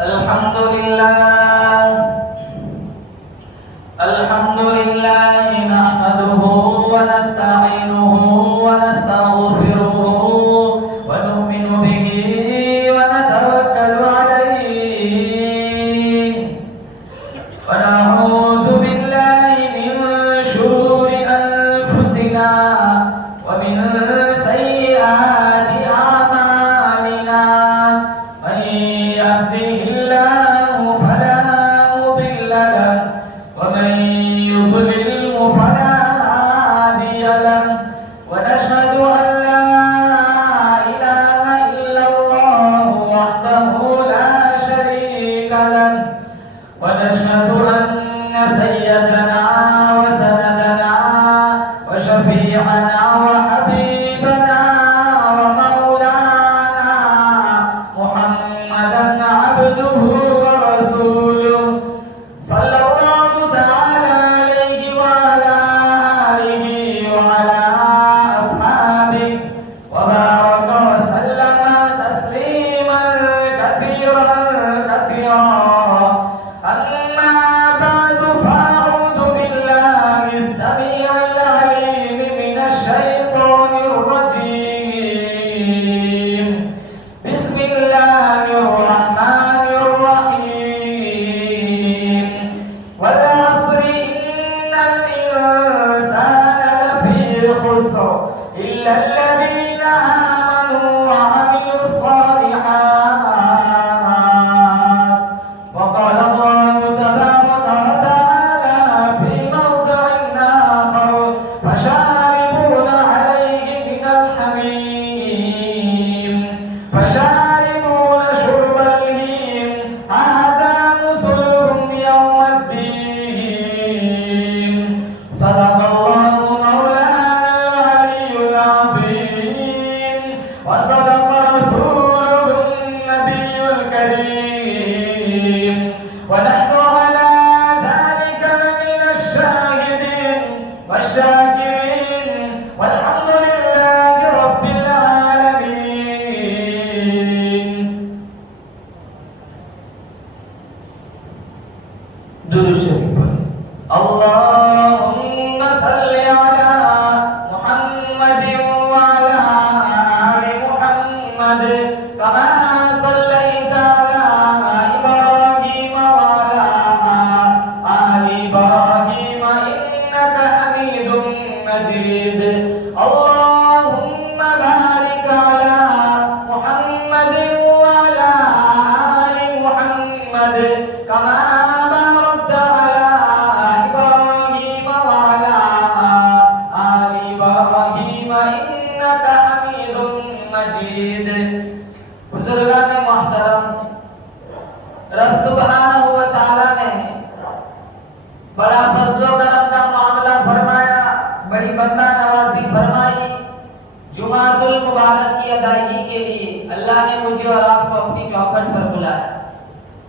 الحمد لله نحمده ونستعينه ونستغفره ونؤمن به ونتوكل عليه ونعوذ بالله من شرور أنفسنا ومن سيئات أعمالنا من يهده الله فلا مضل له ومن يضلل فلا هادي له ونشهد أن لا إله إلا الله وحده لا شريك له ونشهد أن سيدنا وسندنا وشفيعنا وحبيبنا ومولانا محمدا عبده ورسوله صلى الله تعالى عليه وعلى آله وعلى أصحابه وبارك وسلم تسليما كثيرا أما بعد فأعوذ بالله السميع العليم من الشيطان الرجيم بسم الله الرحمن الرحيم والعصر إن الإنسان لفي خسر إلا الذين آمنوا وعملوا الصالحات وقال الله تبارك وتعالى في موضع آخر فشاربون عليه من الحميم فشاربون شرب الهيم هذا نزلهم يوم الدين صدق الله مولانا العلي العظيم وصدق رسوله النبي الكريم ونحن على ذلك من الشاهدين والشاكرين والحمد لله رب العالمين. درود شریف اللهم صل على محمد وعلى آل محمد كما صليت على إبراهيم وعلى آل إبراهيم إنك حميد مجيد اللهم بارك على محمد وعلى آل محمد كما باركت على إبراهيم وعلى آل إبراهيم إنك حميد مجيد. بزرگان محترم، رب سبحانہ و تعالیٰ نے بڑا فضل و کرم کا معاملہ فرمایا، بڑی بندہ نوازی فرمائی. جمعۃ المبارک کی ادائیگی کے لیے اللہ نے مجھے اور آپ کو اپنی چوکھٹ پر بلایا.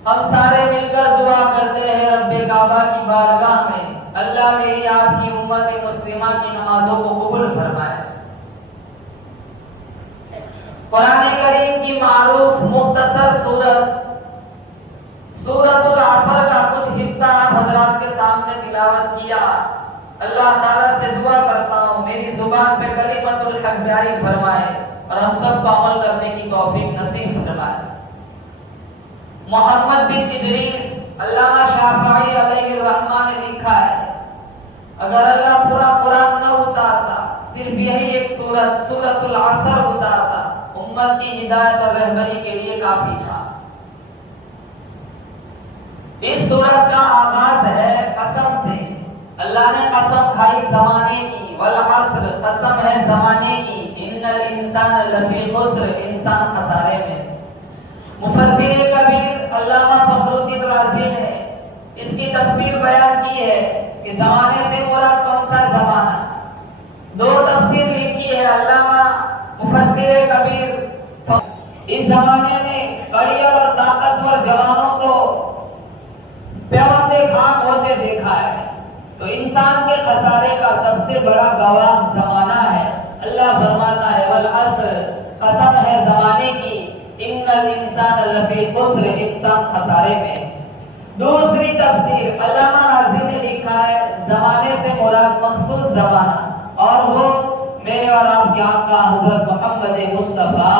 ہم سارے مل کر دعا کرتے ہیں رب کعبہ کی بارگاہ میں اللہ میری آپ کی امت مسلمہ کی نمازوں کو قبول فرمائے. قرآن کریم کی معروف مختصر سورۃ العصر کا کچھ حصہ آپ حضرات کے سامنے تلاوت کیا. اللہ تعالیٰ سے دعا کرتا ہوں میری زبان پہ کلمۃ الحق جاری فرمائے اور ہم سب کو عمل کرنے کی توفیق نصیب فرمائے. محمد بن ادریس علامہ شافعی علیہ الرحمہ نے لکھا ہے اگر اللہ پورا قرآن نہ اتارتا، صرف یہی ایک سورۃ العصر اتارتا، امت کی ہدایت اور رہبری کے لیے کافی تھا. اس سورت کا آغاز ہے قسم سے. اللہ نے قسم کھائی زمانے کی، والعصر قسم ہے زمانے کی، ان الانسان لفی خسر انسان خسارے میں. مفسر کبیر علامہ فخر الدین رازی نے اس کی تفسیر بیان کی ہے کہ زمانے سے مراد کون سا زمانہ. دو تفسیر لکھی ہے علامہ مفسر کبیر. اس زمانے میں بڑی اور طاقتور جوانوں کو پیوندے خاک ہوتے دیکھا ہے، تو انسان کے خسارے کا سب سے بڑا گواہ زمانہ ہے. اللہ فرماتا ہے والعصر قسم ہے زمانے کی، ان الانسان لفی خسر انسان خسارے میں ہے۔ دوسری تفسیر علامہ راضی نے لکھا ہے زمانے سے مراد مخصوص زمانہ، اور وہ میرے اور آپ کے آقا حضرت محمد مصطفیٰ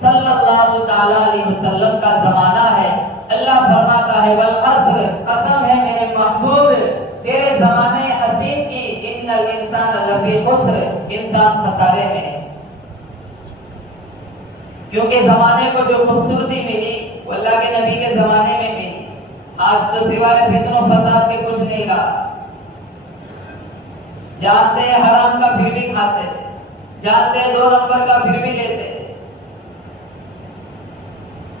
صلی اللہ تعالی علیہ وسلم کا زمانہ ہے۔ اللہ فرماتا ہے والعصر، قسم ہے میرے محبوب تیرے زمانے حسین کی، ان الانسان لفی خسر، انسان خسارے میں ہے۔ کیونکہ زمانے کو جو خوبصورتی ملی وہ اللہ کے نبی کے زمانے میں ملی۔ آج تو سوائے فتن و فساد کے کچھ نہیں رہا۔ جانتے ہیں حرام کا پھر بھی کھاتے تھے، جانتے ہیں 2 نمبر کا پھر بھی لیتے تھے،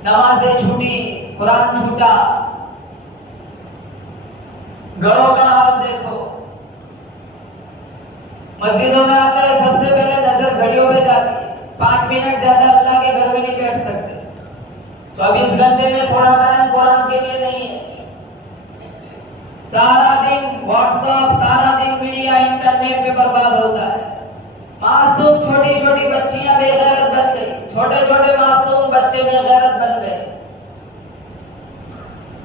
نمازیں چھوٹی، قرآن چھوٹا، گھروں کا حال دیکھو، مسجدوں میں آ کر سب سے پہلے نظر گھڑیوں پہ جاتی ہے، 5 منٹ زیادہ اللہ کے گھر میں نہیں بیٹھ سکتے۔ 24 گھنٹے میں تھوڑا ٹائم قرآن کے لیے نہیں ہے۔ سارا دن واٹس ایپ، سارا دن میڈیا، انٹرنیٹ پہ برباد ہوتا ہے۔ معصوم چھوٹی چھوٹی بچیاں بے غیرت بن گئی، چھوٹے چھوٹے معصوم بچے بے غیرت بن گئے۔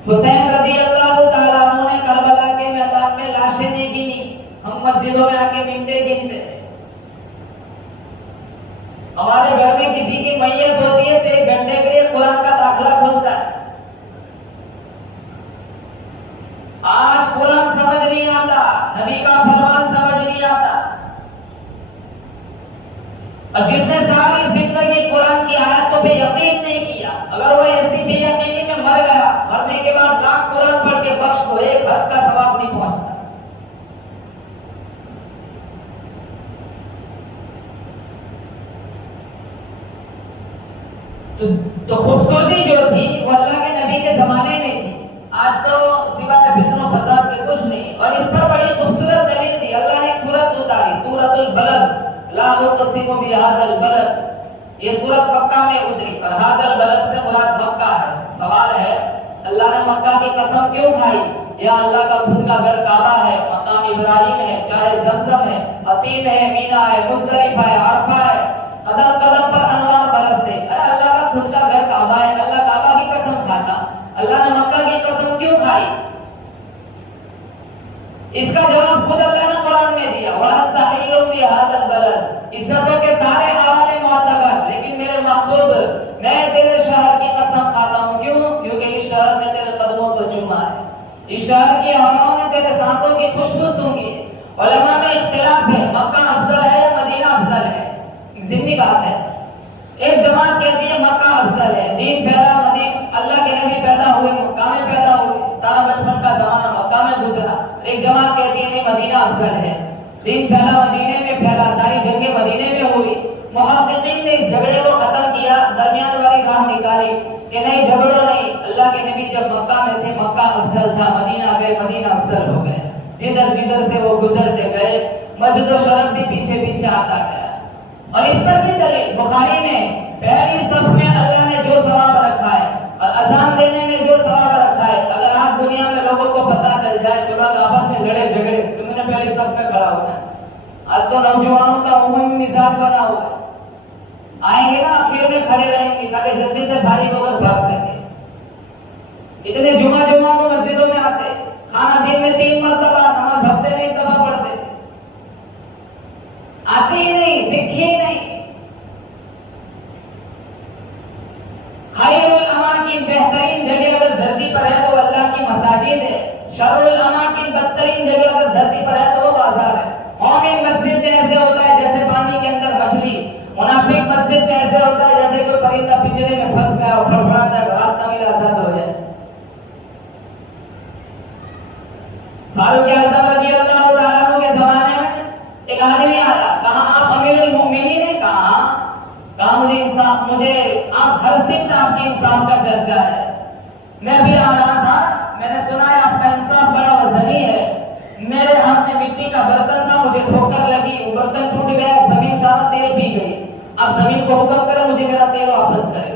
حسین رضی اللہ تعالیٰ عنہ نے کربلا کے میدان میں لاشیں نہیں گنی، ہم مسجدوں میں آ کے منٹیں گنتے تھے۔ ہمارے گھر میں کسی کی میت ہوتی ہے تو 1 گھنٹے کے لیے قرآن کا داخلہ کھلتا ہے۔ آج قرآن سمجھ نہیں آتا، نبی کا فرمان سمجھ نہیں آتا، اور جس نے ساری زندگی قرآن کی آیتوں پہ یقین نہیں کیا، اگر وہ ایسی بے یقینی میں مر گیا، مرنے کے بعد لاکھ قرآن پڑھ کے بخش دو، 1 حرف کا ثواب نہیں پہنچتا۔ تو خوبصورتی جو تھی وہ اللہ کے نبی کے زمانے میں تھی، آج تو سوائے فتن و فساد کے کچھ نہیں۔ اور اس پر بڑی خوبصورت دلیل تھی، اللہ نے ایک سورت اتاری، سورۃ البلد، لا اقسم بہذا البلد، یہ سورت مکہ میں اتری، اور ھذا البلد سے مراد مکہ ہے۔ سوال ہے اللہ نے مکہ کی قسم کیوں کھائی؟ یا اللہ کا خود کا گھر کعبہ ہے، مقام ابراہیم ہے، چاہے زمزم ہے، حتیم ہے، مینا ہے، مزدلفہ ہے، عرفہ ہے، قدم قدم پر انوار برستے، اللہ کا خود کا گھر کعبہ ہے، اللہ کعبہ کی قسم کھاتا، اللہ نے مکہ کی قسم کیوں کھائی؟ اس کا جواب خود اللہ نے قرآن میں دیا، وَأَنْتَ حِلٌّ بِهَذَا الْبَلَدِ، عزتوں کے سارے حوالے معتبر، لیکن میرے محبوب میں تیرے شہر کی قسم کھاتا ہوں، کیوں؟ کیونکہ اس شہر نے تیرے قدموں کو چوما ہے، اس شہر کی ہواؤں نے تیرے سانسوں کی خوشبو سونگھی ہے۔ علماء میں اختلاف ہے، مکہ افضل ہے یا مدینہ افضل ہے، ایک ضمنی بات ہے۔ ایک جماعت کہتی ہے مکہ افضل ہے، دین پھیلا مدینہ، اللہ کے نبی پیدا ہوئے مکہ میں پیدا ہوئے، سارا بچپن کا زمانہ مکہ میں گزرا۔ ایک جماعت کہتی ہے نہیں مدینہ افضل ہے، دین پھیلا مدینے میں پھیلا، ساری جنگیں مدینے میں ہوئی۔ محققین نے اس جھگڑے کو ختم کیا، درمیان والی راہ نکالی کہ نہیں جھگڑو نہیں، اللہ کے نبی جب مکہ میں تھے مکہ افضل تھا، مدینہ گئے مدینہ افضل ہو گئے، جدھر جدھر سے وہ گزرتے گئے مجد و شرف بھی پیچھے پیچھے آتا گیا۔ اور اس پر بھی دلیل بخاری میں پہلی صف میں اللہ نے جو ثواب رکھا ہے اور اذان دینے میں جو ثواب رکھا ہے، اگر آج دنیا میں لوگوں کو پتہ چل جائے تو لوگ آپس میں لڑے جھگڑے تو میں نے پہلی صف میں کھڑا ہونا ہے۔ آج تو نوجوانوں کا عمومی مزاج بنا ہوا ہے، آئیں گے نا آخر میں کھڑے رہیں گے تاکہ جلدی سے فارغ ہو کر بھاگ سکے۔ اتنے جمعہ کو مسجدوں میں آتے، کھانا دن میں 3 مرتبہ، نماز ہفتے میں 1 دفعہ پڑھتے، آتے ہی نہیں، سیکھے ہی نہیں۔ خیر الاماکن، بہترین جگہ اگر دھرتی پر ہے تو اللہ کی مساجد ہے، شر الاماکن، بدترین جگہ اگر دھرتی پر ہے تو وہ بازار ہے۔ مومن مسجد میں ایسے ہوتا ہے جیسے پانی کے اندر مچھلی، منافق مسجد میں ایسے ہوتا ہے جیسے کوئی پرندہ پنجرے میں پھنس گیا اور فڑفڑاتا ہے، راستہ ملا آزاد ہو جائے۔ فاروق اعظم رضی اللہ تعالیٰ عنہ کے زمانے میں ایک آدمی آیا، کہا آپ امیر المؤمنین ہیں؟ کہا مجھے انصاف، مجھے آپ ہر صفت آپ کی انصاف کا چرچا ہے، میں بھی آ رہا تھا، میں نے سنا ہے آپ کا انصاف بڑا وزنی ہے، میرے ہاتھ میں مٹی کا برتن تھا، مجھے ٹھوکر لگی، وہ برتن ٹوٹ گیا، زمین سارا تیل پی گئی، اب زمین کو حکم کرے مجھے میرا تیل واپس کرے۔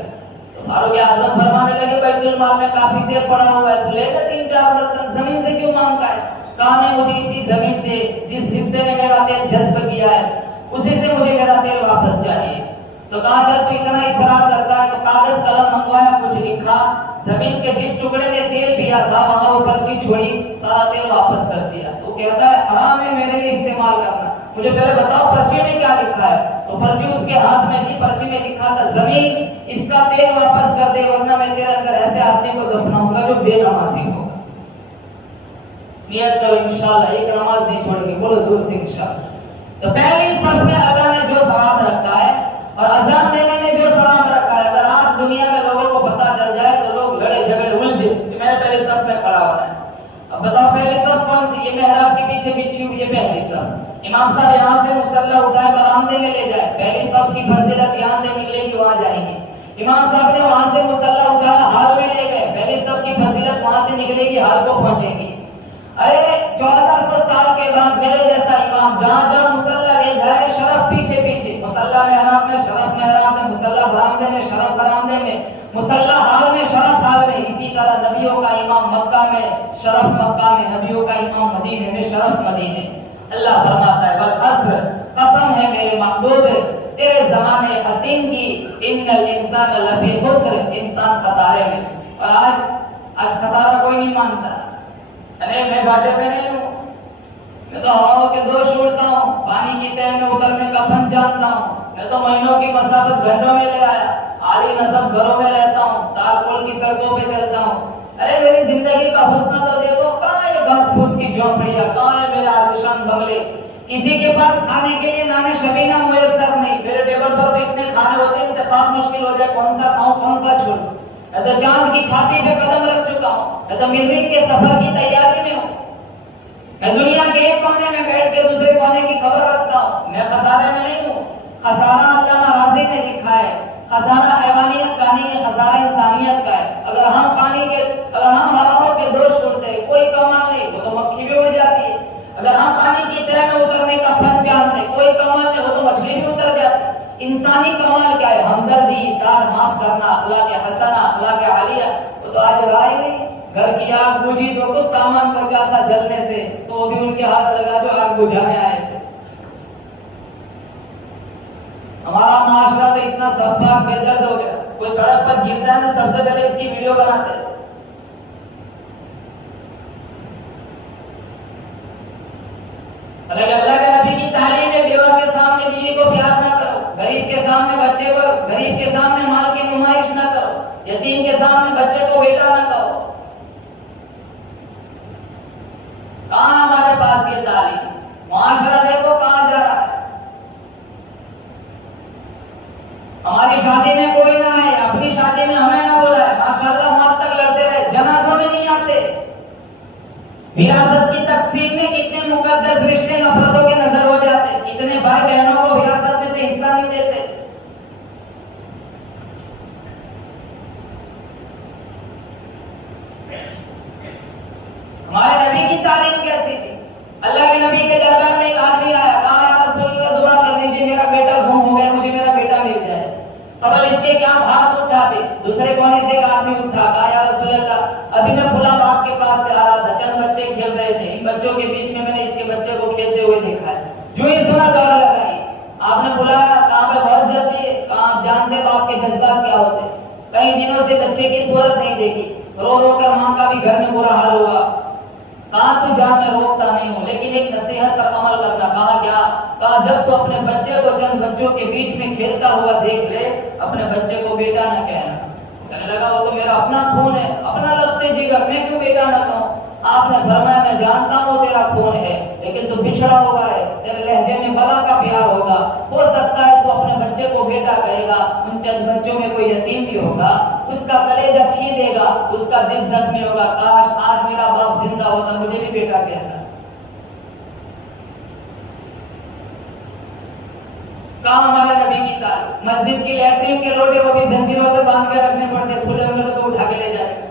تو فاروق اعظم فرمانے لگے بیت المال میں کافی تیل پڑا ہوا ہے، تو لے کر 3-4 برتن، زمین سے کیوں مانگتا ہے؟ کہا نہیں، مجھے اسی زمین سے جس حصے نے میرا تیل جذب کیا ہے اسی سے مجھے میرا تیل واپس چاہیے۔ تو کہا چل تو اتنا اصرار کرتا ہے تو کاغذ قلم منگوایا, کچھ لکھا, زمین کے جس ٹکڑے نے تیل پیا تھا وہاں وہ پرچی چھوڑی, سارا تیل واپس کر دیا. تو کہتا ہے حرام ہے میرے لیے استعمال کرنا, مجھے پہلے بتاؤ پرچی میں کیا لکھا ہے. تو پرچی اس کے ہاتھ میں تھی, پرچی میں لکھا تھا زمین اس کا تیل واپس کر دے ورنہ میں تیرے اندر ایسے آدمی کو دفناؤں گا جو بے نمازی ہو. نیت کرو انشاءاللہ ایک نماز نہیں چھوڑیں گے, بولو زور سے انشاءاللہ. تو پہلی صف میں اللہ نے جو ثواب رکھا ہے اور اذان دینے میں جو ثواب رکھا ہے, اگر آج دنیا میں لوگوں کو پتا چل جائے تو لوگ لڑے جھگڑے الجھے کہ میں پہلی صف میں کھڑا ہونا ہے. اب بتاؤ پہلی صف کون سی؟ یہ محراب کے پیچھے بچھی ہوئی ہے پہلی صف. امام صاحب یہاں سے مصلی اٹھائے برآمدے میں لے جائے, پہلی صف کی فضیلت یہاں سے نکلے گی وہاں جائیں گے. امام صاحب نے وہاں سے مصلی اٹھایا ہال میں لے گئے, پہلی صف کی فضیلت وہاں سے نکلے گی ہال کو پہنچیں گی. ارے 1400 سال کے بعد میرے جیسا امام جہاں جہاں مصلی لے جائے شرف پیچھے پیچھے, مصلی محراب میں شرف محراب میں, مصلی برآمدے میں شرف برآمدے میں, مصلی حال میں شرف حال میں. اسی طرح نبیوں کا امام مکہ میں شرف مکہ میں, نبیوں کا امام مدینے میں شرف مدینے. اللہ فرماتا ہے والعصر, قسم ہے میرے محبوب تیرے زمانے حسین کی, ان الانسان لفی خسر, انسان خسارے میں. اور آج خسارہ کوئی نہیں مانتا. ارے میں گھاٹے پہ نہیں ہوں, میں تو ہواؤں کے دوش اڑتا ہوں, پانی کی تہ میں اترنے کا فن جانتا ہوں, میں تو مہینوں کی مسافت گھنٹوں میں لے آیا, عالی نصب گھروں میں رہتا ہوں, تارکول کی سڑکوں پہ چلتا ہوں. ارے میری زندگی کا حسن تو دیکھو, کہاں ہے گھاس پھوس کی جھونپڑیاں, کہاں ہے میرے عالیشان بنگلے. کسی کے پاس کھانے کے لیے نان شبینہ میسر نہیں, میرے ٹیبل پر تو اتنے کھانے ہوتے ہیں انتخاب مشکل ہو جائے کون سا کھاؤں کون سا چھوڑوں. میں تو چاند کی چھاتی پہ قدم رکھ چکا ہوں, میں تو مریخ کے سفر کی تیاری میں ہوں, میں دنیا کے ایک کونے میں بیٹھ کے دوسرے کونے کی خبر رکھتا ہوں. میں خسارے میں نہیں ہوں. خسارہ علامہ راضی نے لکھا ہے, خسارہ حیوانیت کا نہیں ہے, خسارہ انسانیت کا ہے. اگر ہم ہواؤں کے دوش اڑتے کوئی کمال نہیں, وہ تو مکھی بھی اڑ جاتی ہے. اگر ہم پانی کی تہ میں اترنے کا فن جانتے کوئی کمال نہیں, وہ تو مچھلی بھی اتر جاتی. انسانی کمال کیا ہے؟ ہمدردی, ایثار, معاف کرنا, اخلاق حسنہ, اخلاق عالیہ. وہ تو آج رہا ہی نہیں. گھر کی آگ بجھی تو کچھ سامان بچا تھا جلنے سے, سو بھی ان کے ہاتھ لگا جو آگ بجھانے آئے تھے. ہمارا معاشرہ تو اتنا شفاف بے درد ہو گیا, کوئی سڑک پر گرتا ہے نا سب سے پہلے اس کی ویڈیو بناتے ہیں. اللہ کے نبی کی تعلیم ہے بیوہ کے سامنے بیوی کو پیار نہ کرو, غریب کے سامنے بچے کو, غریب کے سامنے مال کی نمائش نہ کرو, یتیم کے سامنے بچے کو بیٹا نہ کہو. کہاں ہمارے پاس یہ تعلیم؟ معاشرہ دیکھو کہاں جا رہا ہے. ہماری شادی میں کوئی نہ ہے, اپنی شادی میں ہمیں نہ بلائے, ماشاءاللہ موت تک لڑتے رہے, جنازوں میں نہیں آتے. وراثت کی تقسیم میں کتنے مقدس رشتے نفرتوں کے نظر ہو جاتے, کتنے بھائی بہنوں کو وراثت میں سے حصہ نہیں دیتے. ہمارے نبی کی تعلیم کیسی تھی؟ اللہ کے نبی کے دربار میں ایک آدمی آیا, کہا یا رسول اللہ دعا کر دیجیے میرا بیٹا گم ہو گیا, مجھے میرا بیٹا مل جائے. قبل اس کے کیا ہاتھ اٹھاتے, دوسرے کونے سے ایک آدمی اٹھا, کہا یا رسول اللہ ابھی میں فلاں باپ کے پاس سے آ رہا تھا, چند بچے کھیل رہے تھے, ان بچوں کے بیچ میں نے اس کے بچے کو کھیلتے ہوئے دیکھا ہے. جو ہی سنا دوڑ لگائی, آپ نے بلایا, کہاں پہ بہت جلدی ہے, کہاں آپ جانتے تو آپ کے جذبات کیا ہوتے. کئی دنوں سے بچے کی صورت نہیں دیکھی, رو رو کر ماں کا بھی گھر میں برا حال ہوا. کہاں تو جا, میں روکتا نہیں ہوں, لیکن ایک نصیحت پر عمل کرنا. کہا کیا؟ کہا جب تو اپنے بچے کو چند بچوں کے بیچ میں کھیلتا ہوا دیکھ لے, اپنے بچے کو بیٹا نہ کہنا. کہنے لگا وہ تو میرا اپنا خون ہے, اپنا لگتے جگر, میں کیوں بیٹا نہ کہوں؟ آپ نے فرمایا میں جانتا ہوں تیرا خون ہے, لیکن تو بچھڑا ہوا ہے, تیرے لہجے میں بلا کا پیار ہوگا, ہو سکتا ہے تو اپنے بچے کو بیٹا کہے گا, ان چند بچوں میں کوئی یتیم بھی ہوگا, اس کا کلیجہ چھیدے گا, اس کا دل زخمی ہوگا, کاش آج میرا باپ زندہ ہوتا, مجھے بھی بیٹا کہتا. کہاں ہمارے نبی کی تعلیم؟ مسجد کی لیٹرین کے لوٹے وہ بھی زنجیروں سے باندھ کے رکھنے پڑتے, کھلے ہوئے تو اٹھا کے لے جاتے.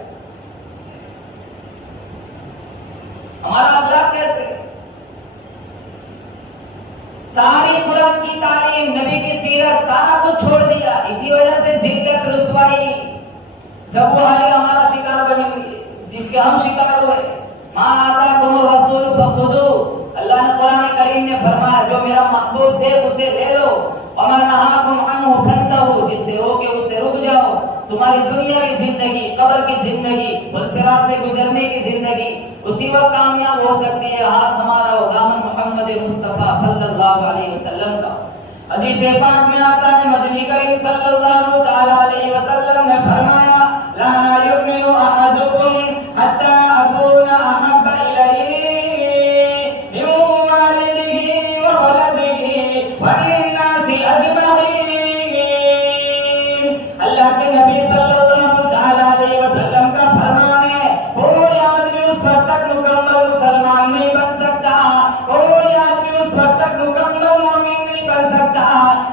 ہمارا اخلاق کیسے؟ ساری قرآن کی تعلیم, نبی کی سیرت, سارا کچھ چھوڑ دیا. اسی وجہ سے ذلت, رسوائی, زبوحالی ہمارا شکار بنی ہوئی ہے, جس کے ہم شکار ہوئے. ما آتاکم الرسول فخذوہ, اللہ نے قرآن کریم میں فرمایا جو میرا محبوب دے اسے لے لو, وما نہاکم عنہ فانتہوا, جس سے روکے اسے رک جاؤ. تمہاری دنیا کی زندگی، قبر کی زندگی، پلسرات سے گزرنے کی زندگی اسی وقت کامیاب ہو سکتی ہے ہاتھ ہمارا ہو دامن محمد مصطفیٰ صلی اللہ علیہ وسلم کا۔ حدیث پاک میں آتا ہے مدنی کریم صلی اللہ تعالی علیہ وسلم نے فرمایا لا یؤمن احدکم حتی اکون احب الیہ من والدہ وولدہ والناس اجمعین۔ اللہ کے نبی صلی اللہ تعالی علیہ وسلم کا فرمان ہے کوئی آدمی اس وقت تک مکمل مسلمان نہیں بن سکتا، کوئی آدمی اس وقت تک مکمل مومن نہیں بن سکتا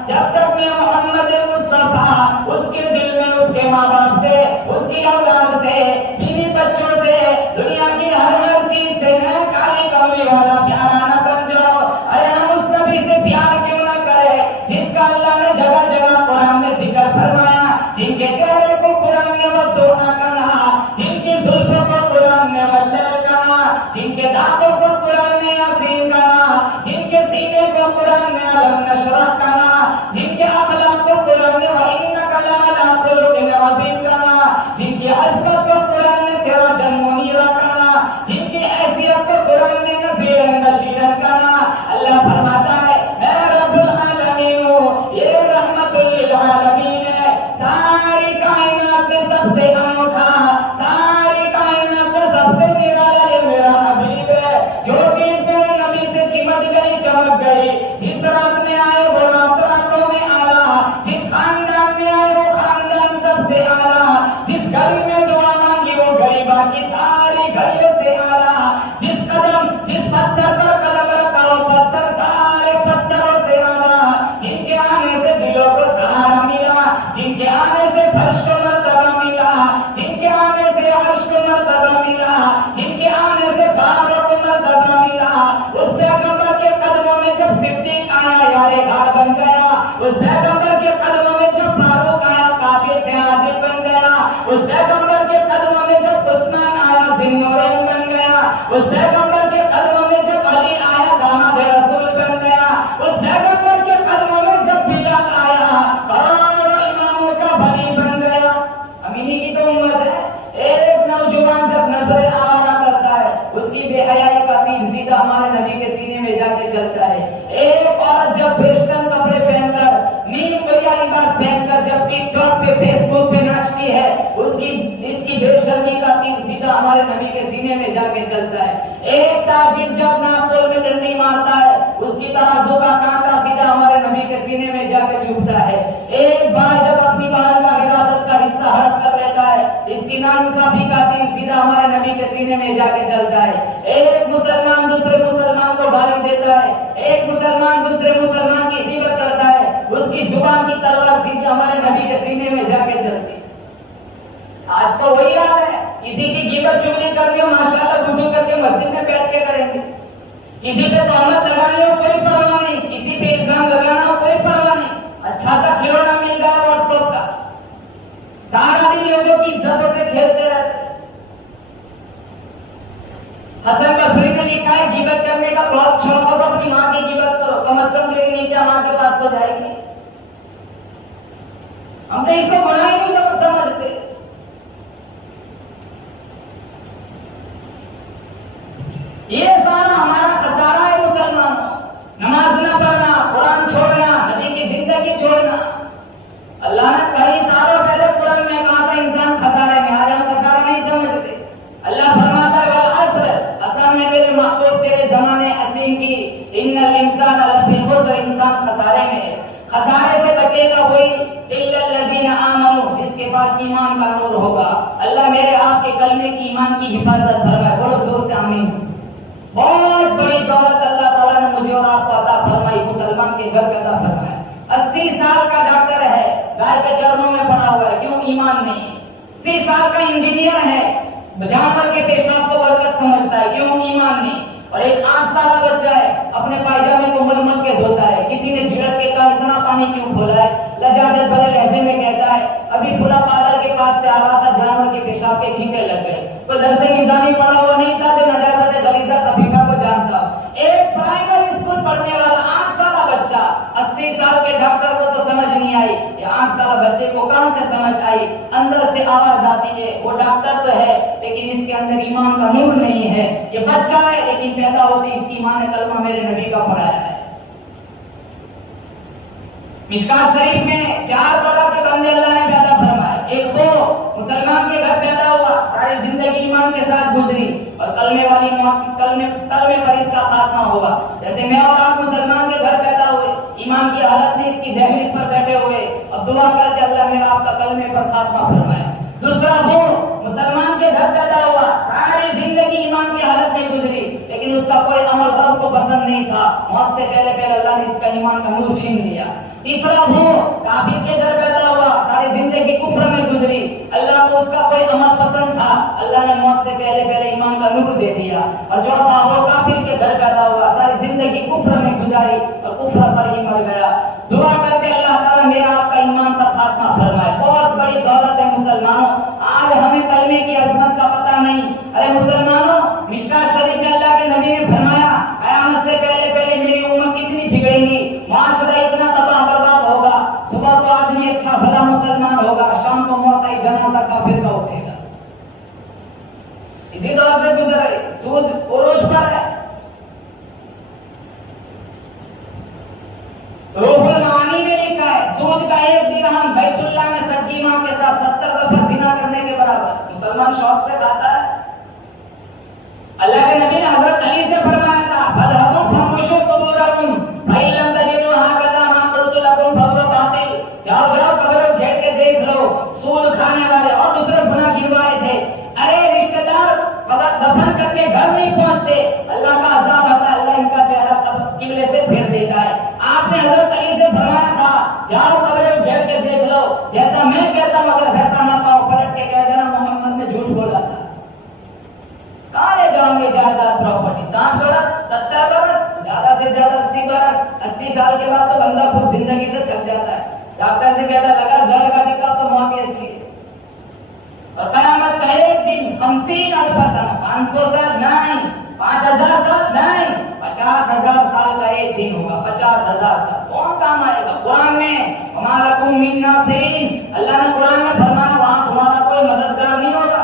جب تک میں محمد مصطفیٰ اس کے دل میں اس کے ماں باپ سے، اس کی اولاد سے، بیوی بچوں سے، دنیا کی ہر چیز سے میں کالی کملی والا پیارا نہ بن جاؤ۔ ارے ہم اس نبی سے پیار کیوں نہ کرے جس کا اللہ نے جگہ جگہ قرآن میں ذکر فرمایا، جن کے چہرے کو قرآن نے ودونا کہا، جن کی زلفوں کو قرآن نے واللیل کہا، جن کے دانتوں کو قرآن نے یاسین کہا، جن کے سینے کو قرآن نے علم نشرح کہا، جن کے اخلاق کو قرآن نے وَإِنَّكَ لَعَلَىٰ خُلُقٍ عَظِيمٍ کہا، جن کی عصمت کو قرآن نے سراجا منیرا کہا، جن کی حیثیت کو قرآن نے نذیرا بشیرا کہا۔ اللہ فرماتا ہے میں رب العالمین ہوں، یہ رحمت للعالمین ہے، ساری کائنات میں سب سے انوکھا، ساری کائنات میں سب سے نرالا یہ میرا حبیب ہے۔ جو چیز میرے نبی سے چمٹ گئی چمک گئی، جس رات میں آئے وہ راتوں میں آلہ، جس خاندان میں آئے وہ خاندان سب سے آلہ، جس گھر میں دعا مانگی وہ گھڑی باقی ساری گھڑیوں سے آلہ، جس قدم جس پتھر پر قدم رکھا وہ پتھر سارے پتھروں سے آلہ، جن کے آنے سے دلوں کو سہارا ملا، جن کے آنے سے فرش کو مرتبہ ملا، جن کے آنے سے عرش کو مرتبہ ملا، جن کے آنے سے باغوں کو مرتبہ ملا، اس پیغمبر کے قدموں میں جب صدیق آیا یار گھر بن گیا، اس پیغمبر کے قدموں میں جب فاروق آیا قاتل سے عادل بن گیا، اس پیغمبر کے قدموں میں جب عثمان آیا ذی النورین بن گیا، اس پیغمبر کے قدموں میں جب علی آیا داماد رسول بن گیا، اس پیغمبر کے قدموں میں جب بلال آیا کروڑوں اماموں کا بلی بن گیا۔ ہم انہی کی تو امت ہے۔ ایک نوجوان جب نظر آوارہ کرتا ہے اس کی بے حیائی کا تیر سیدھا ہمارے نبی کے سینے میں جا کے چلتا ہے۔ ایک عورت جب بیشتر کپڑے پہن کر نیم گڑیا لباس پہن کر جب ٹک ٹاک پہ فیس بک پہ ناچتی ہے اس کی بے شرمی کا تیر سیدھا ہمارے نبی کے سینے میں جا کے چلتا ہے۔ ایک تاجر جب ناپتول میں ڈنڈی مارتا ہے اس کی ترازو کا کانٹا سیدھا ہمارے نبی کے سینے میں جا کے چبھتا ہے۔ ایک بار جب اپنی بال کا حراست کا حصہ ہڑپ کر لیتا ہے اس کی ناانصافی کا تیر سیدھا ہمارے نبی کے سینے میں جا کے چلتا ہے۔ ایک مسلمان دوسرے مسلمان کو گالی دیتا ہے، ایک مسلمان دوسرے مسلمان کی غیبت کرتا ہے، اس کی زبان کی تلوار سیدھی ہمارے نبی کے سینے میں جا کے چلتی ہے۔ آج تو وہی حال ہے، کسی کی غیبت چغلی کرنی ہو ماشاءاللہ وضو کر کے مسجد میں بیٹھ کے کریں گے، کسی پہ تہمت لگانی ہو کوئی پرواہ نہیں، کسی پہ الزام لگانا ہو کوئی پرواہ نہیں، اچھا سا کھلونا مل گیا واٹس ایپ کا، سارا دن لوگوں کی عزتوں سے کھیلتے رہتے۔ حسن بصری نے لکھا ہے غیبت کرنے کا بہت شوق ہو تو اپنی ماں کی غیبت کرو، کم از کم تیری نیکیاں ماں کے پاس تو جائے گی۔ ہم تو اس کو گناہ ہی نہیں سمجھتے۔ یہ سارا ہمارا خسارہ ہے مسلمانوں، نماز نہ پڑھنا، قرآن چھوڑنا، نبی کی زندگی چھوڑنا۔ اللہ نے کئی سالوں پہلے قرآن میں کہا تھا انسان خسارے میں، آج ہم خسارہ نہیں سمجھتے۔ اللہ فرماتا ہے والعصر، قسم ہے میرے محبوب تیرے زمانے عظیم کی، ان الانسان لفی خسر، انسان خسارے میں ہے۔ خسارے سے بچے گا وہی الا الذین آمنوا، جس کے پاس ایمان کا نور ہوگا۔ اللہ میرے آپ کے کلمے کی ایمان کی حفاظت فرمائے، بڑو زور سے آمین۔ بہت بڑی دولت اللہ تعالیٰ نے مجھے اور آپ کو عطا فرمائی، مسلمان کے گھر پہ عطا فرمایا۔ 80 سال کا ڈاکٹر ہے، گائے کے چرنوں میں پڑا ہوا ہے، کیوں؟ ایمان نہیں۔ 80 سال کا انجینئر ہے، جانور کے پیشاب کو برکت سمجھتا ہے، کیوں؟ ایمان نہیں۔ اور ایک 8 سالہ بچہ ہے، اپنے پائجامے کو مل مل کے دھوتا ہے، کسی نے جھڑک کے کہا اتنا پانی کیوں کھولا ہے؟ لجاجت بھرے لہجے میں کہتا ہے ابھی فلاں پادر کے پاس سے آ رہا تھا، جانور کے پیشاب کے چھینٹے لگ گئے۔ کوئی درس نظامی پڑھا ہوا نہیں تھا جو نجاست غلیظہ خفیفہ کو جانتا۔ ایک پرائمری اسکول پڑھنے والا 8 سالہ بچہ 80 سال کے ڈاکٹر کو تو سمجھ نہیں آئی، یہ 5 سال بچے کو کہاں سے سمجھ آئی؟ اندر سے آواز آتی ہے وہ ڈاکٹر تو ہے لیکن اس کے اندر ایمان کا نور نہیں ہے، یہ بچہ ہے لیکن پیدا ہوتی اس کی ماں نے کلمہ میرے نبی کا پڑھایا ہے۔ مشکات شریف میں 4 طرح کے بندے اللہ نے پیدا فرمائے، ایک وہ مسلمان کے گھر پیدا ہوا، ساری زندگی ایمان کے ساتھ گزری اور کلمے پر اس کا خاتمہ ہوا۔ جیسے میں اور آپ مسلمان کے گھر پیدا ہوئے، ایمان کی حالت میں اس کی دہلیز پر بیٹھے ہوئے اور دعا کرتے اللہ میرا آپ کا کلمے پر خاتمہ فرمائے۔ دوسرا وہ مسلمان کے گھر پیدا ہوا، ساری زندگی ایمان کی حالت میں گزری لیکن اس کا کوئی عمل رب کو پسند نہیں تھا، موت سے پہلے اللہ نے اس کا ایمان کا نور چھین لیا۔ تیسرا وہ کافر کے گھر پیدا ہوا، ساری زندگی کفر میں گزری، اللہ کو اس کا کوئی عمل پسند تھا، اللہ نے موت سے پہلے ایمان کا نور دے دیا۔ اور چوتھا وہ کافر کے گھر پیدا ہوا، ساری زندگی کفر میں گزاری اور کفر پر ہی مر گیا۔ دعا کرتے اللہ تعالیٰ میرا آپ کا ایمان پر خاتمہ فرمائے۔ بہت بڑی دولت ہے مسلمانوں، آج ہمیں کلمے کی عظمت کا پتہ نہیں۔ ارے مسلمانوں، مشکات شریف میں اللہ کے نبی نے فرمایا قیامت سے پہلے میری امت اتنی بگڑے گی، معاشرہ اتنا تباہ برباد ہوگا، صبح کو آدمی اچھا بھلا مسلمان ہوگا، شام کو موت آئی جنازہ کافر کا اٹھے گا۔ اسی دور سے گزر رہے، سود عروج پر ہے۔ روح المعانی نے لکھا ہے سود کا 1 درہم بیت اللہ میں سگی ماں کے ساتھ 70 دفعہ زنا کرنے کے برابر۔ مسلمان شوق سے کھاتا ہے۔ اللہ کے نبی نے حضرت علی سے فرمایا تھا فَذْهَبُوا فَانْكُشُوا قُبُورَهُمْ فَإِن لَّمْ تَجِدُوا هَكَذَا مَا قُلْتُ لَكُمْ فَهُوَ بَاطِلٌ۔ جاؤ قبروں گھیر کے دیکھ لو، سود کھانے والے اور دوسرے گناہ گروائے تھے۔ ارے رشتہ دار وقت دفن کر کے گھر نہیں پہنچتے، اللہ کا عذاب آتا ہے، اللہ ان کا چہرہ قبلے سے پھیر دیتا ہے۔ آپ نے حضرت علی سے فرمایا تھا جاؤ قبروں گھیر کے دیکھ لو، جیسا میں کہتا ہوں اگر ویسا نہ پاؤ پلٹ کے کہہ دینا محمد نے جھوٹ بولا تھا۔ کہاں لے جاؤں گے جائیداد پراپرٹی؟ 60 برس 70 برس زیادہ سے زیادہ 80 برس 80 سال کے بعد تو بندہ خود زندگی سے تھک جاتا ہے، ڈاکٹر سے کہتا لگا زہر کا دکھا تو موت ہی اچھی ہے۔ اور قیامت کا ایک دن 50,000 سال 500 سال نہیں، 5000 سال نہیں، 50,000 سال کا ایک دن ہوگا، 50,000 سال۔ کون کام آئے گا؟ قرآن میں وَمَا لَكُم مِّن نَاصِرِينَ، اللہ نے قرآن میں فرمایا وہاں تمہارا کوئی مددگار نہیں ہوگا۔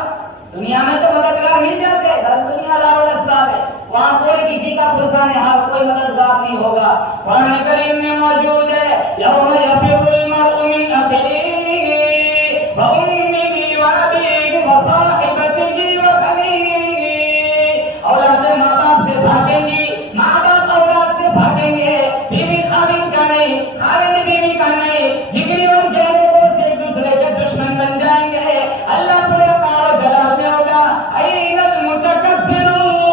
دنیا میں تو مددگار مل جاتے ہیں، دنیا لاؤ الاسباب ہے، وہاں کوئی کسی کا پرسان حال کوئی مددگار نہیں ہوگا۔ قرآن کریم میں موجود ہے یوم یفر المرء من اخیہ وامہ وابیہ وصاحبتہ وبنیہ، اولاد ماں باپ سے بھاگیں گی، ماں باپ اولاد سے بھاگیں گے، بیوی خاوند کا نہیں، خاوند بیوی کا نہیں، جگری اور گہرے دوست ایک دوسرے کے دشمن بن جائیں گے۔ اللہ پورے جلال میں ہوگا این المتکبرون،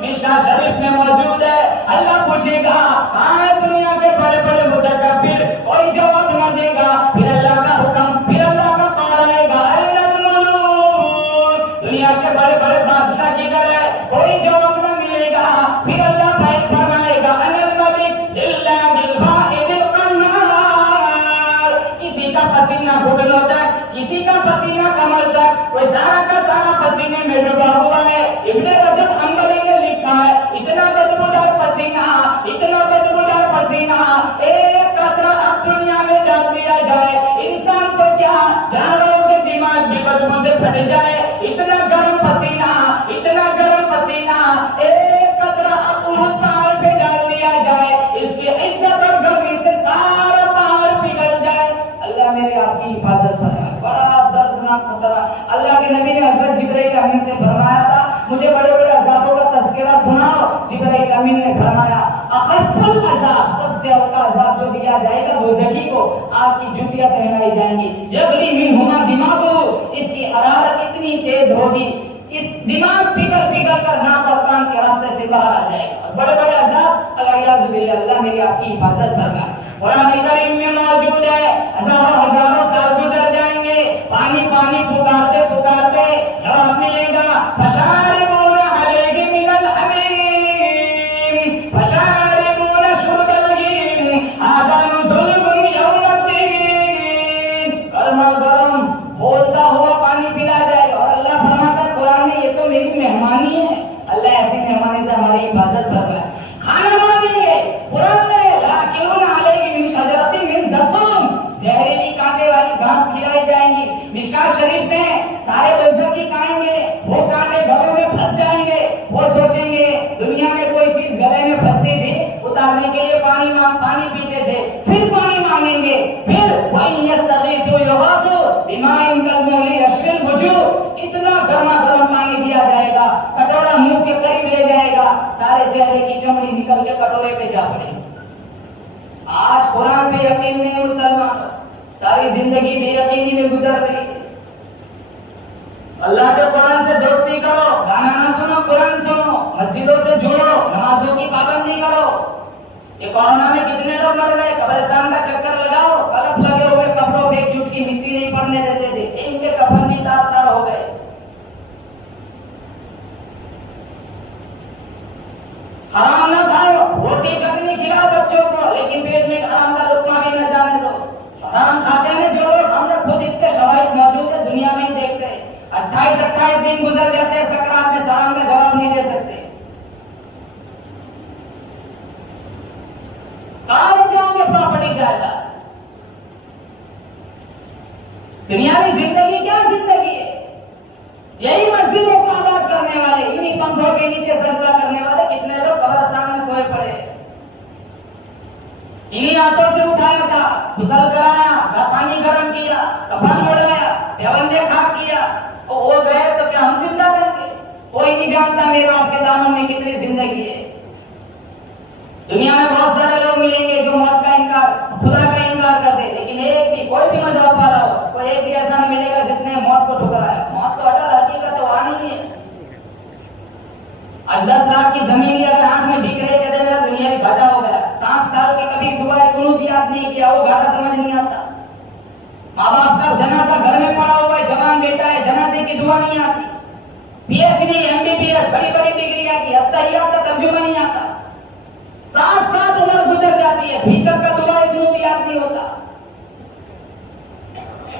مشکات شریف میں موجود ہے اللہ پوچھے گا کہاں ہے دنیا کے بڑے بڑے متکبر، کوئی جواب نہ دے گا، پھر اللہ کا حکم، پھر اللہ کا قول آئے گا این الملوک، دنیا کے بڑے بڑے بادشاہ کدھر ہے، کوئی جواب نہ ملے گا، پھر اللہ بھائی فرمائے گا ان الملک للہ الواحد القہار، کسی کا پسینہ گھٹنوں تک، کسی کا پسینہ کمر تک، کوئی سارا کا سارا پسینے میں ڈوبا ہوا ہے۔ ابن رجب حنبلی نے لکھا ہے اتنا بدبودار پسینہ، اتنا بدبودار پسینہ ایک قطرہ اب دنیا میں ڈال دیا جائے، انسان تو کیا جانوروں کے دماغ بھی بدبو سے پھٹ جائے، اتنا گرم پسینہ، اتنا گرم پسینہ ایک قطرہ اب احد پہاڑ پہ ڈال دیا جائے، اس کی عدت اور گرمی سے سارا پہاڑ پگھل جائے۔ اللہ میرے آپ کی حفاظت فرمائے۔ بڑا دردناک خطرہ اللہ کے نبی نے حضرت جبرائیل امین سے فرمایا تھا مجھے بڑے بڑے عذابوں کا تذکرہ سناؤ۔ جبرائیل امین نے فرمایا اخف العذاب، سب سے ہلکا عذاب جو دیا جائے گا دوزخی کو، آپ کی جوتیاں پہنائی جائیں گی، یغلی منہما دماغہ، اس کی حرارت اتنی تیز ہوگی اس دماغ پگھل کر ناک اور کان کے راستے سے باہر آ جائے گا، اور بڑے بڑے عذاب اللہ میری آپ کی حفاظت فرمائے۔ قرآن کریم میں موجود ہے ہزاروں سال گزر جائیں گے، پانی پانی پکارتے پکارتے جواب ملے گا فشاربون علیہ من الحمیم فشاربون شرب الہیم ھذا نزلهم یوم الدین، گرما گرم کھولتا ہوا پانی پلایا جائے گا، اور اللہ فرماتا ہے قرآن میں یہ تو میری مہمانی ہے۔ اللہ ایسی مہمانی سے ہماری حفاظت فرمائے۔ کھانا مانگیں گے قرآن میں لاکلون علیہ من شجرۃ من زقوم، مشکات شریف میں سارے بزرگی کھائیں گے، وہ کانٹے گھروں میں پھنس جائیں گے، وہ سوچیں گے دنیا میں کوئی چیز گلے میں پھنستی تھی اتارنے کے لیے پانی پیتے تھے، پھر پانی مانگیں گے، پھر وَإِن يَسْتَغِيثُوا يُغَاثُوا بِمَاءٍ كَالْمُهْلِ يَشْوِي الْوُجُوهَ، اتنا گرما گرم پانی دیا جائے گا، کٹورا منہ کے قریب لے جائے گا، سارے چہرے کی چمڑی نکل کے کٹورے پہ جا پڑے گی۔ آج قرآن پہ یقین نہیں مسلمان، ساری زندگی بے یقینی میں گزر رہی ہے۔ اللہ کے قرآن سے دوستی کرو، گانا نہ سنو، قرآن سنو، مسجدوں سے جڑو، نمازوں کی پابندی کرو۔ یہ کورونا میں کتنے لوگ مر گئے، قبرستان کا چکر لگاؤ، برف لگے ہوئے کپڑوں پہ ایک چٹکی مٹی نہیں پڑنے دیتے تھے، ان کے کفن بھی تار تار ہو گئے۔ حرام نہ کھاؤ، روٹی چٹنی کھلاؤ بچوں کو، لیکن پیٹ میں حرام کا لقمہ بھی نہ جانے دو۔ حرام کھاتے ہیں جو لوگ، ہم نے خود اس کے شواہد موجود ہے، دنیا میں ہی دیکھتے ہیں، 28 دن گزر جاتے ہیں سکرات میں، سلام کا جواب نہیں دے سکتے۔ کہاں لے جاؤں گے پراپرٹی جائیداد؟ دنیاوی زندگی کیا زندگی ہے؟ یہی مسجدوں کو آباد کرنے والے، انہی پنکھوں کے نیچے سجدہ کرنے والے کتنے لوگ قبرستان میں سوئے پڑے ہیں۔ انہی ہاتھوں سے اٹھایا تھا، غسل کرایا، پانی گرم کیا، کفن اڑایا، پیوندے خاک کیا، وہ گئے تو کیا ہم زندہ رہیں گے؟ کوئی نہیں جانتا میرا آپ کے دامن میں کتنی زندگی ہے۔ دنیا میں بہت سارے لوگ ملیں گے جو موت کا انکار، خدا کا انکار کرتے ہیں، لیکن ایک بھی، کوئی بھی مذہب والا ہو، کوئی ایک بھی ایسا نہیں ملے گا جس نے موت کو ٹھکرایا۔ موت تو اٹل حقیقت ہے، وہاں نہیں ہے۔ آج 10 لاکھ کی زمین لی اگر ہاتھ میں بک رہے کہتے ہیں میرا دنیا بھی گھاٹا ہو گیا۔ 60 سال کے کبھی دعائے قنوت یاد نہیں کیا، وہ گھاٹا سمجھ نہیں آتا۔ ماں باپ کا جنازہ گھر میں پڑا ہوا ہے، جوان بیٹا ہے، جنازے کی دعا نہیں آتی۔ P H D, M B B S, بڑی بڑی ڈگریاں کی، اتحیات کا ترجمہ نہیں آتا۔ 7 عمر گزر جاتی ہے، بھیتر کا دعائے قنوت یاد نہیں ہوتا۔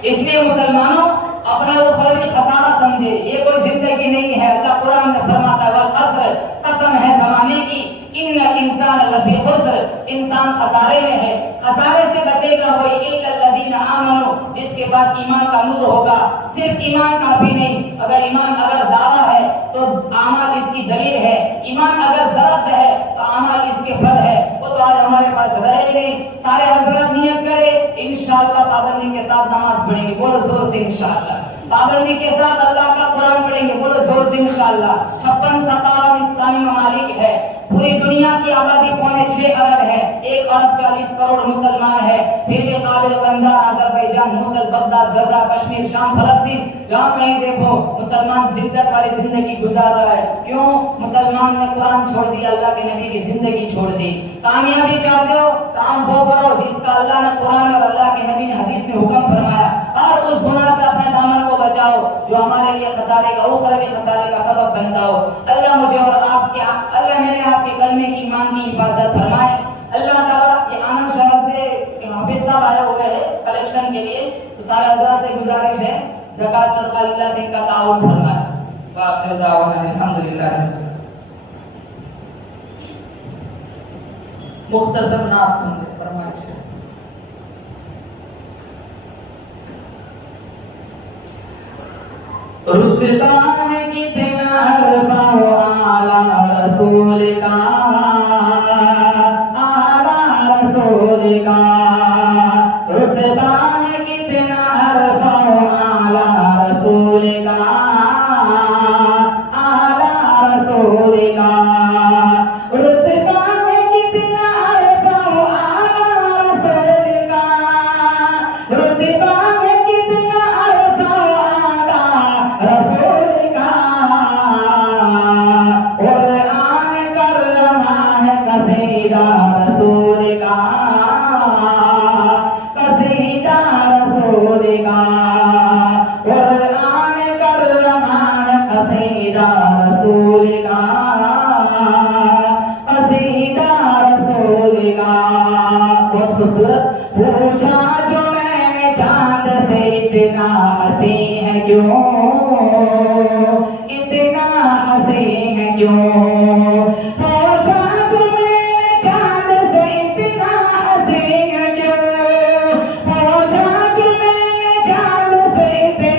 اس لیے مسلمانوں اپنا وہ فوری خسارہ سمجھے، یہ کوئی زندگی نہیں ہے۔ اللہ قرآن میں فرماتا ہے والعصر، قسم ہے زمانے کی، ان الانسان لفی خسر، انسان خسارے میں ہے۔ خسارے سے بچے گا وہی الا الذین آمنوا، جس کے پاس ایمان کا نور ہوگا۔ صرف ایمان کافی نہیں، اگر ایمان اگر دعویٰ ہے تو اعمال اس کی دلیل ہے، ایمان اگر درد ہے تو اعمال اس کے پھل ہے۔ وہ تو آج ہمارے پاس رہے نہیں۔ سارے حضرات نیت کرے انشاءاللہ پابندی کے ساتھ نماز پڑھیں گے، بولو زور سے انشاءاللہ۔ پابندی کے ساتھ اللہ کا قرآن پڑھیں گے، بولو زور سے انشاءاللہ۔ 56 اسلامی ممالک ہے، پوری دنیا کی آبادی 6.25 ارب ہے، 1 ارب 40 کروڑ مسلمان ہے، پھر بھی قابل قندھار آذربائیجان، موصل، بغداد، غزہ، کشمیر، شام، فلسطین، جہاں کہیں دیکھو مسلمان زدت والی زندگی گزار رہا ہے۔ کیوں؟ مسلمان نے قرآن چھوڑ دیا، اللہ کے نبی کی زندگی چھوڑ دی۔ کامیابی چاہتے ہو کام وہ کرو جس کا اللہ نے قرآن اور اللہ کے نبی نے حدیث میں حکم فرمایا، اور اس گناہ سے اپنے دامن کو بچاؤ جو ہمارے لیے خسارے کا، اخروی خسارے کا سبب بنتا ہو۔ اللہ مجھے اور آپ کے، اللہ میرے آپ کے کلمے کی، ایمان کی حفاظت فرمائے۔ اللہ تعالیٰ یہ آنند شہر سے حافظ صاحب آئے ہوئے ہیں کلیکشن کے لیے، تو سارے حضرات سے گزارش ہے زکوٰۃ صدقہ اللہ سے ان کا تعاون فرمائے۔ وآخر دعوانا الحمدللہ۔ مختصر نعت سن لیں، فرمائش ہے۔ رتبہ ہے کتنا عرفہ و اعلیٰ رسول کا، اعلیٰ رسول کا۔ رتبہ ہے کتنا عرفہ و اعلیٰ رسول کا، اعلیٰ رسول کا۔ رتبہ ہے کتنا عرفہ و اعلیٰ رسول کا، رتبہ ہے کتنا عرفہ و اعلیٰ رسول کا۔ قرآن کر رہا ہے قصیدہ رسول کا، قصیدہ رسول کا۔ قرآن کر رہا ہے قصیدہ رسول کا، قصیدہ رسول کا۔ بہت خوبصورت۔ پوچھا جو میں نے چاند سے اتنا حسین ہے کیوں، اتنا حسین ہے کیوں؟ پوچھا جو میں نے چاند سے اتنا حسین ہے کیوں؟ پوچھا جو میں نے چاند سے اتنا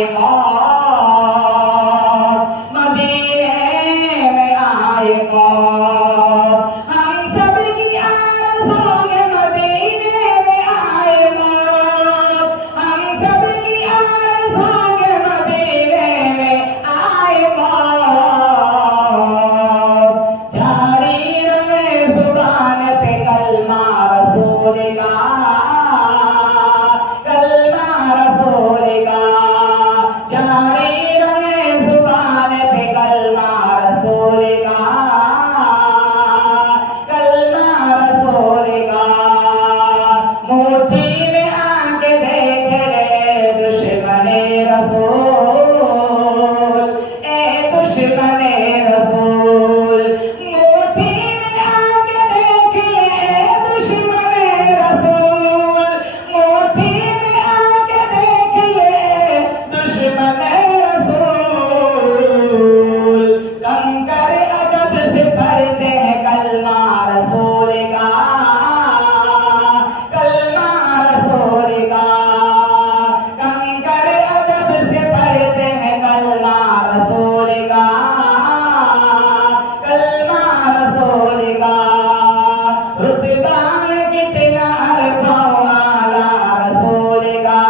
آئے موت، مدینے میں آئے موت، ہم سب کی آرزو میں مدینے میں آئے موت، ہم سب کی آرزو میں مدینے میں آئے موت، جاری رہے زبان پہ کلمہ رسول کا، کلمہ رسول کا، جاری رہے زبان پہ کلمہ رسول کا، کلمہ رسول کا، موتی میں آ کے دیکھ لے دشمن رسول، اے دشمن رسول، موتی میں آ کے دیکھ لے دشمن رسول، موتی میں آ کے دیکھ لے دشمن رسول، کنکر ادب سے پڑھتے ہیں کلمہ رسول کا، کلمہ رسول کا، کنکر ادب سے پڑھتے ہیں کلمہ رسول کا، کلمہ رسول کا، رتبان کتنا عرفہ اعلیٰ رسول کا،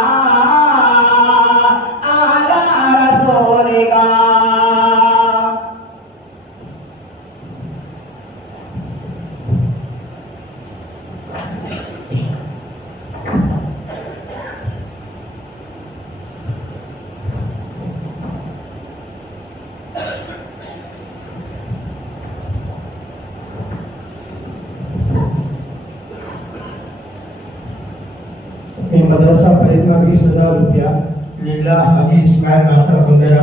اعلیٰ رسول کا۔ مدرسہ فریدہ 20,000 روپیہ للہ حاجی اسماعیل ناصر بندیرہ